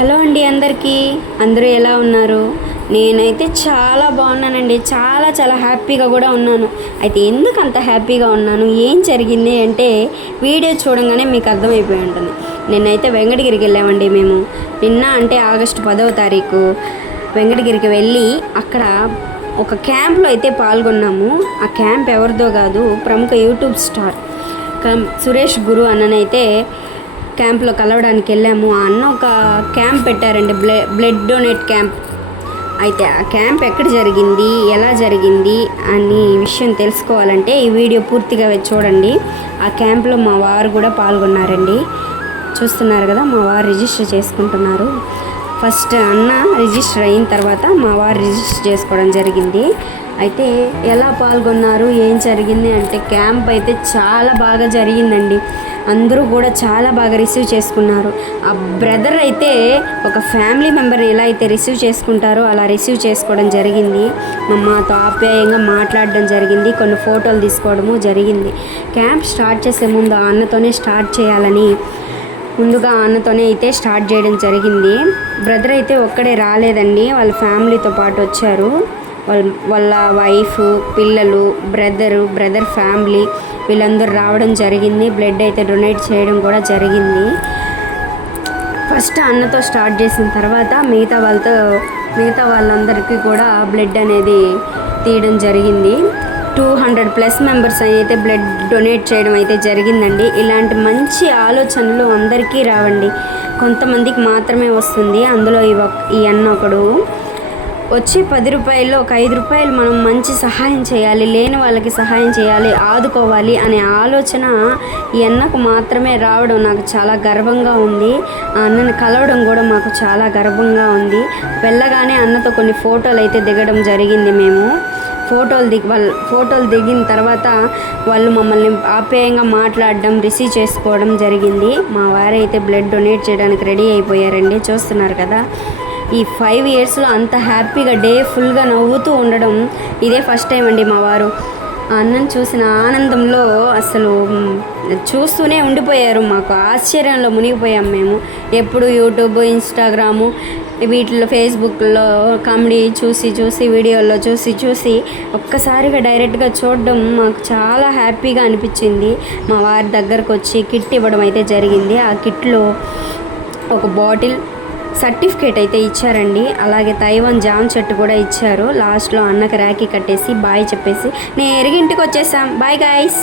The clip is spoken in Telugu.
హలో అండి అందరికీ. అందరూ ఎలా ఉన్నారు? నేనైతే చాలా బాగున్నానండి. చాలా హ్యాపీగా కూడా ఉన్నాను. అయితే ఎందుకు అంత హ్యాపీగా ఉన్నాను, ఏం జరిగింది అంటే వీడియో చూడంగానే మీకు అర్థమైపోయి ఉంటుంది. నిన్నైతే వెంకటగిరికి వెళ్ళామండి మేము. నిన్న అంటే ఆగస్టు 10వ తారీఖు వెంకటగిరికి వెళ్ళి అక్కడ ఒక క్యాంప్లో అయితే పాల్గొన్నాము. ఆ క్యాంప్ ఎవరిదో కాదు, ప్రముఖ యూట్యూబ్ స్టార్ సురేష్ గురు అన్ననైతే క్యాంప్లో కలవడానికి వెళ్ళాము. ఆ అన్న ఒక క్యాంప్ పెట్టారండి, బ్లడ్ డొనేట్ క్యాంప్. అయితే ఆ క్యాంప్ ఎక్కడ జరిగింది, ఎలా జరిగింది అని విషయం తెలుసుకోవాలంటే ఈ వీడియో పూర్తిగా చూడండి. ఆ క్యాంప్లో మా వారు కూడా పాల్గొన్నారండి. చూస్తున్నారు కదా, మా వారు రిజిస్టర్ చేసుకుంటున్నారు. ఫస్ట్ అన్న రిజిస్టర్ అయిన తర్వాత మా వారు రిజిస్టర్ చేసుకోవడం జరిగింది. అయితే ఎలా పాల్గొన్నారు, ఏం జరిగింది అంటే క్యాంప్ అయితే చాలా బాగా జరిగిందండి. అందరూ కూడా చాలా బాగా రిసీవ్ చేసుకున్నారు. ఆ బ్రదర్ అయితే ఒక ఫ్యామిలీ మెంబర్ని ఎలా అయితే రిసీవ్ చేసుకుంటారో అలా రిసీవ్ చేసుకోవడం జరిగింది. మాతో ఆప్యాయంగా మాట్లాడడం జరిగింది, కొన్ని ఫోటోలు తీసుకోవడము జరిగింది. క్యాంప్ స్టార్ట్ చేసే ముందు ఆ అన్నతోనే స్టార్ట్ చేయాలని ముందుగా అన్నతోనే అయితే స్టార్ట్ చేయడం జరిగింది. బ్రదర్ అయితే ఒక్కడే రాలేదండి, వాళ్ళ ఫ్యామిలీతో పాటు వచ్చారు. వాళ్ళ వైఫ్, పిల్లలు, బ్రదర్ ఫ్యామిలీ వీళ్ళందరూ రావడం జరిగింది. బ్లడ్ అయితే డొనేట్ చేయడం కూడా జరిగింది. ఫస్ట్ అన్నతో స్టార్ట్ చేసిన తర్వాత మిగతా వాళ్ళందరికీ కూడా బ్లడ్ అనేది తీయడం జరిగింది. 200+ మెంబర్స్ అయితే బ్లడ్ డొనేట్ చేయడం అయితే జరిగిందండి. ఇలాంటి మంచి ఆలోచనలు అందరికీ రావండి, కొంతమందికి మాత్రమే వస్తుంది. అందులో ఈ అన్న ఒకడు. వచ్చే 10 రూపాయల్లో ఒక 5 రూపాయలు మనం మంచి సహాయం చేయాలి, లేని వాళ్ళకి సహాయం చేయాలి, ఆదుకోవాలి అనే ఆలోచన ఈ అన్నకు మాత్రమే రావడం నాకు చాలా గర్వంగా ఉంది. ఆ అన్నని కలవడం కూడా మాకు చాలా గర్వంగా ఉంది. వెళ్ళగానే అన్నతో కొన్ని ఫోటోలు అయితే దిగడం జరిగింది. మేము ఫోటోలు దిగిన తర్వాత వాళ్ళు మమ్మల్ని ఆప్యాయంగా మాట్లాడడం, రిసీవ్ చేసుకోవడం జరిగింది. మా వారైతే బ్లడ్ డొనేట్ చేయడానికి రెడీ అయిపోయారండి. చూస్తున్నారు కదా, ఈ 5 ఇయర్స్లో అంత హ్యాపీగా డే ఫుల్గా నవ్వుతూ ఉండడం ఇదే ఫస్ట్ టైం అండి. మా వారు ఆ అన్నను చూసిన ఆనందంలో అసలు చూస్తూనే ఉండిపోయారు. మాకు ఆశ్చర్యంలో మునిగిపోయాం మేము. ఎప్పుడు యూట్యూబ్, ఇన్స్టాగ్రాము వీటిలో, ఫేస్బుక్లో కామెడీ చూసి వీడియోల్లో చూసి ఒక్కసారిగా డైరెక్ట్గా చూడడం మాకు చాలా హ్యాపీగా అనిపించింది. మా వారి దగ్గరకు వచ్చి కిట్ ఇవ్వడం అయితే జరిగింది. ఆ కిట్లో ఒక బాటిల్, సర్టిఫికేట్ అయితే ఇచ్చారండి. అలాగే తైవాన్ జామ చెట్టు కూడా ఇచ్చారు. లాస్ట్లో అన్నకి రాఖీ కట్టేసి బాయ్ చెప్పేసి నేను ఎరిగింటికి వచ్చేసాం. Bye guys.